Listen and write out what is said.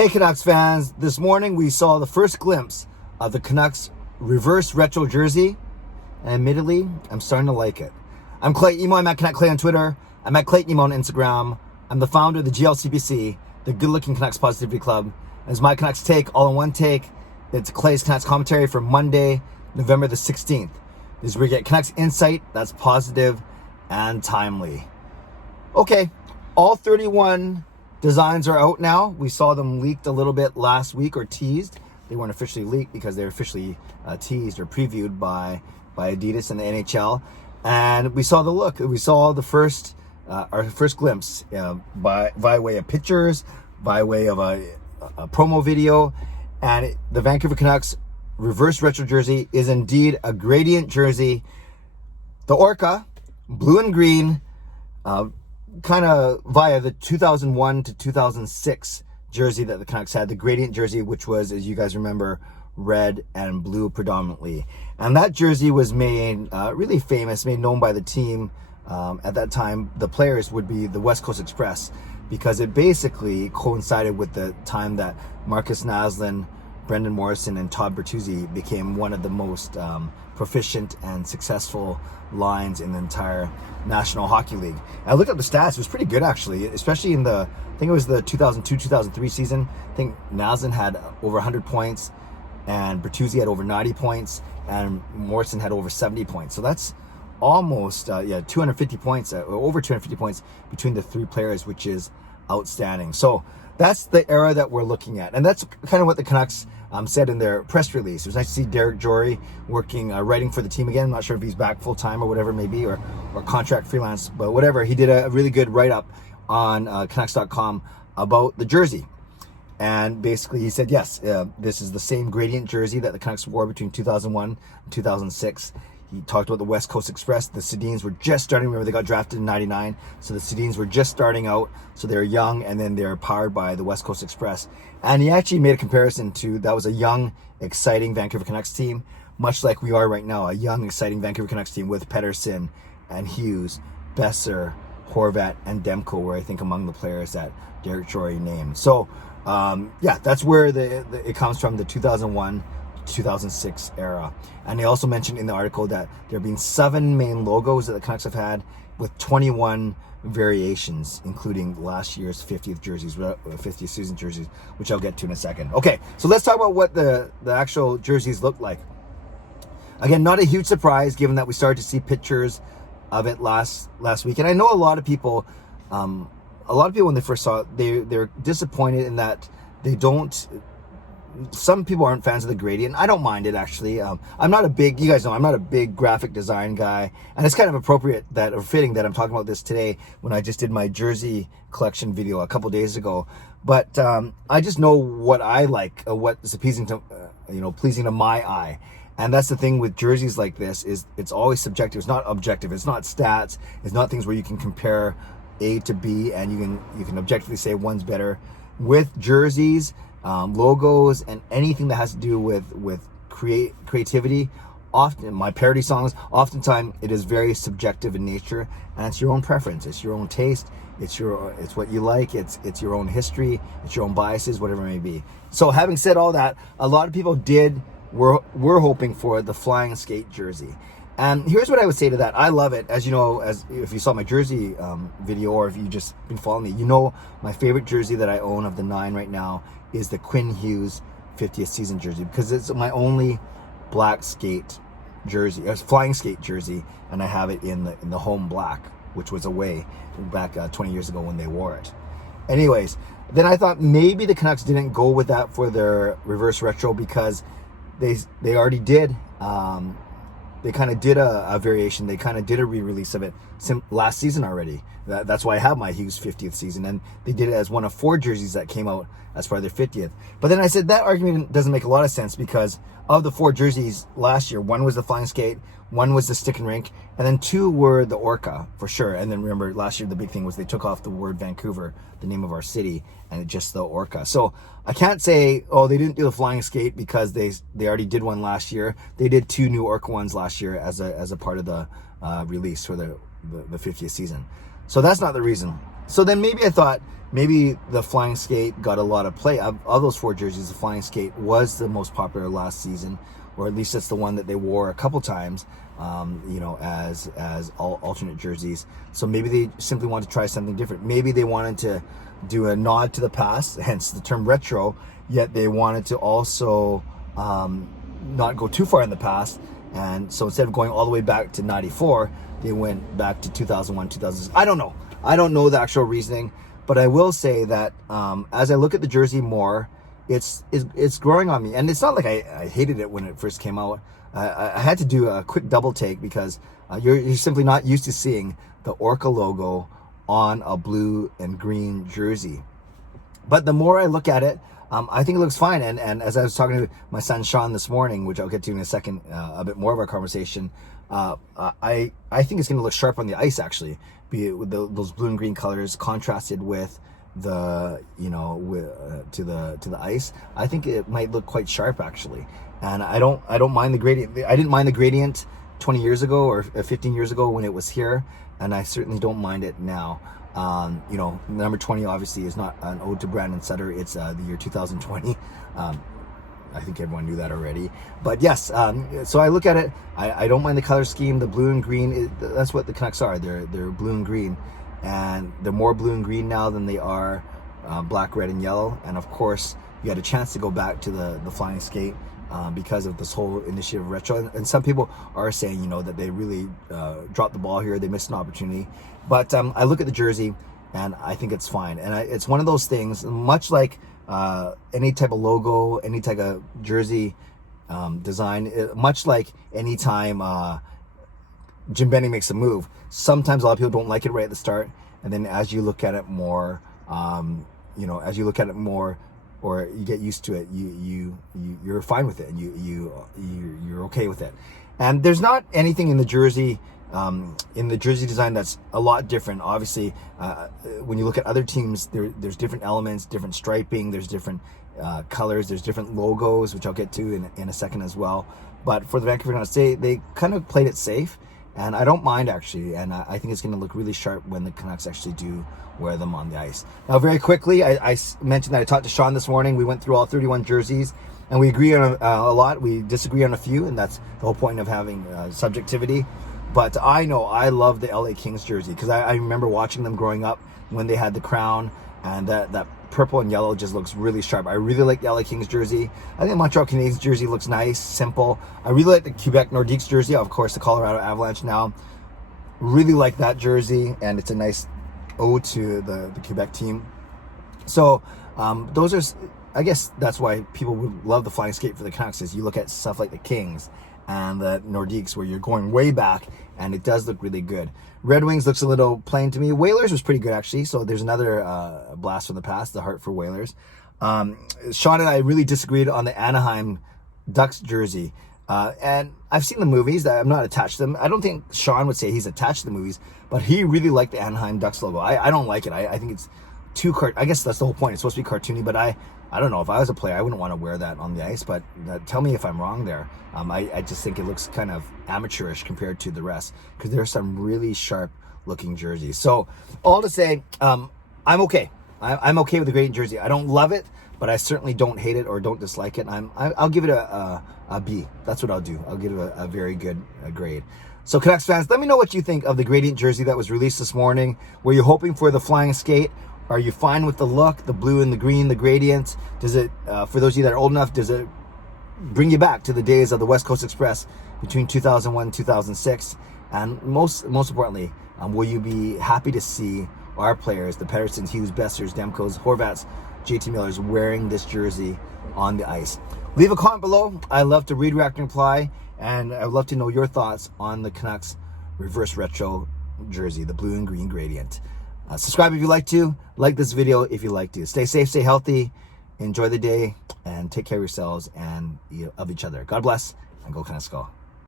Hey Canucks fans, this morning we saw the first glimpse of the Canucks Reverse Retro jersey, and admittedly, I'm starting to like it. I'm Clay Emo, I'm at Canuck Clay on Twitter, I'm at Clay Emo on Instagram, I'm the founder of the GLCPC, the Good Looking Canucks Positivity Club, and it's my Canucks take, all in one take. It's Clay's Canucks commentary for Monday, November the 16th. This is where you get Canucks insight that's positive and timely. Okay, all 31 designs are out now. We saw them leaked a little bit last week, or teased. They weren't officially leaked because they were officially teased or previewed by Adidas and the NHL. And we saw the look. We saw the first, our first glimpse by way of pictures, by way of a promo video. And the Vancouver Canucks Reverse Retro jersey is indeed a gradient jersey. The orca, blue and green, kind of via the 2001 to 2006 jersey that the Canucks had, the gradient jersey, which was, as you guys remember, red and blue predominantly. And that jersey was made really famous, made known by the team. At that time, the players would be the West Coast Express, because it basically coincided with the time that Marcus Naslund, Brendan Morrison, and Todd Bertuzzi became one of the most proficient and successful lines in the entire National Hockey League. And I looked up the stats. It was pretty good, actually, especially in I think it was the 2002-2003 season. I think Naslund had over 100 points, and Bertuzzi had over 90 points, and Morrison had over 70 points. So that's almost 250 points, over 250 points between the three players, which is outstanding. So that's the era that we're looking at, and that's kind of what the Canucks said in their press release. It was nice to see Derek Jory working, writing for the team again. I'm not sure if he's back full time or whatever it may be, or contract freelance, but whatever. He did a really good write up on Canucks.com about the jersey, and basically he said, yes, this is the same gradient jersey that the Canucks wore between 2001 and 2006. He talked about the West Coast Express. The Sedins were just starting. Remember, they got drafted in 99. So the Sedins were just starting out. So they're young, and then they're powered by the West Coast Express. And he actually made a comparison to, that was a young, exciting Vancouver Canucks team, much like we are right now, a young, exciting Vancouver Canucks team with Pettersson and Hughes, Besser, Horvat, and Demko were, I think, among the players that Derek Jory named. So, that's where it comes from, the 2001 2006 era. And they also mentioned in the article that there have been 7 main logos that the Canucks have had, with 21 variations, including last year's 50th jerseys, 50th season jerseys, which I'll get to in a second. Okay, so let's talk about what the actual jerseys look like. Again, not a huge surprise, given that we started to see pictures of it last week. And I know a lot of people when they first saw it, they're disappointed in that they don't. Some people aren't fans of the gradient. I don't mind it, actually. I'm not a big, you guys know, I'm not a big graphic design guy, and it's kind of appropriate or fitting that I'm talking about this today when I just did my jersey collection video a couple days ago. But I just know what I like, what is pleasing to my eye. And that's the thing with jerseys like this, is it's always subjective. It's not objective. It's not stats. It's not things where you can compare A to B and you can objectively say one's better. With jerseys, logos, and anything that has to do with creativity, often my parody songs, oftentimes it is very subjective in nature, and it's your own preference, it's your own taste, it's what you like, it's your own history, it's your own biases, whatever it may be. So having said all that, a lot of people were hoping for the flying skate jersey. And here's what I would say to that. I love it. As you know, as if you saw my jersey video, or if you've just been following me, you know my favorite jersey that I own of the 9 right now is the Quinn Hughes 50th season jersey, because it's my only black skate jersey, flying skate jersey, and I have it in the home black, which was away back 20 years ago when they wore it. Anyways, then I thought maybe the Canucks didn't go with that for their reverse retro, because they already did. They kind of did a variation. They kind of did a re-release of it last season already. That's why I have my Hughes 50th season. And they did it as one of 4 jerseys that came out as part of their 50th. But then I said that argument doesn't make a lot of sense, because of the 4 jerseys last year, 1 was the flying skate, 1 was the stick and rink, and then 2 were the orca, for sure. And then remember, last year the big thing was they took off the word Vancouver, the name of our city, and just the orca. So I can't say, oh, they didn't do the flying skate because they already did one last year. They did 2 new orca ones last year as a part of the release for the 50th season. So that's not the reason. So then maybe I thought, maybe the Flying Skate got a lot of play. Of those 4 jerseys, the Flying Skate was the most popular last season, or at least it's the one that they wore a couple times, as alternate jerseys. So maybe they simply wanted to try something different. Maybe they wanted to do a nod to the past, hence the term retro, yet they wanted to also not go too far in the past. And so instead of going all the way back to 94, they went back to 2001, 2006. I don't know. I don't know the actual reasoning, but I will say that as I look at the jersey more, it's growing on me. And it's not like I hated it when it first came out. I had to do a quick double take because you're simply not used to seeing the Orca logo on a blue and green jersey. But the more I look at it, I think it looks fine. And as I was talking to my son Sean this morning, which I'll get to in a second, a bit more of our conversation, I think it's going to look sharp on the ice, actually, be it with those blue and green colors contrasted with the to the ice. I think it might look quite sharp, actually. And I don't mind the gradient. I didn't mind the gradient 20 years ago or 15 years ago when it was here, and I certainly don't mind it now. Number 20 obviously is not an ode to Brandon Sutter. It's the year 2020. I think everyone knew that already. But yes, so I look at it. I don't mind the color scheme. The blue and green, that's what the Canucks are. They're blue and green. And they're more blue and green now than they are black, red, and yellow. And of course, you had a chance to go back to the Flying Skate because of this whole initiative of retro. And some people are saying, that they really dropped the ball here. They missed an opportunity. But I look at the jersey and I think it's fine. And it's one of those things, much like any type of logo, any type of jersey design, much like any time Jim Benning makes a move, sometimes a lot of people don't like it right at the start, and then as you look at it more, or you get used to it, you're fine with it, and you're okay with it. And there's not anything in the jersey design that's a lot different. Obviously, when you look at other teams, there's different elements, different striping, there's different colors, there's different logos, which I'll get to in a second as well. But for the Vancouver Canucks, they kind of played it safe, and I don't mind, actually. And I think it's going to look really sharp when the Canucks actually do wear them on the ice. Now, very quickly, I mentioned that I talked to Sean this morning. We went through all 31 jerseys, and we agree on a lot. We disagree on a few, and that's the whole point of having subjectivity. But I know I love the LA Kings jersey because I remember watching them growing up when they had the crown, and that purple and yellow just looks really sharp. I really like the LA Kings jersey. I think the Montreal Canadiens jersey looks nice, simple. I really like the Quebec Nordiques jersey, of course, the Colorado Avalanche now. Really like that jersey, and it's a nice ode to the Quebec team. So those are, I guess that's why people would love the Flying Skate for the Canucks, is you look at stuff like the Kings and the Nordiques where you're going way back, and it does look really good. Red Wings looks a little plain to me. Whalers was pretty good, actually, so there's another blast from the past, the heart for Whalers. Sean and I really disagreed on the Anaheim Ducks jersey, and I've seen the movies. I'm not attached to them. I don't think Sean would say he's attached to the movies, but he really liked the Anaheim Ducks logo. I don't like it. I think it's too I guess that's the whole point. It's supposed to be cartoony, but I don't know. If I was a player, I wouldn't want to wear that on the ice, but tell me if I'm wrong there. I just think it looks kind of amateurish compared to the rest, because there are some really sharp looking jerseys. So all to say, I'm okay. I'm okay with the gradient jersey. I don't love it, but I certainly don't hate it or don't dislike it. I'll give it a B. That's what I'll do. I'll give it a very good grade. So Canucks fans, let me know what you think of the gradient jersey that was released this morning. Were you hoping for the Flying Skate? Are you fine with the look, the blue and the green, the gradient? Does it, for those of you that are old enough, does it bring you back to the days of the West Coast Express between 2001 and 2006? And most importantly, will you be happy to see our players, the Petterssons, Hughes, Bessers, Demkos, Horvats, JT Millers, wearing this jersey on the ice? Leave a comment below. I love to read, react, and reply, and I'd love to know your thoughts on the Canucks Reverse Retro jersey, the blue and green gradient. Subscribe if you like to. Like this video if you like to. Stay safe, stay healthy, enjoy the day, and take care of yourselves and of each other. God bless, and go Canucks go.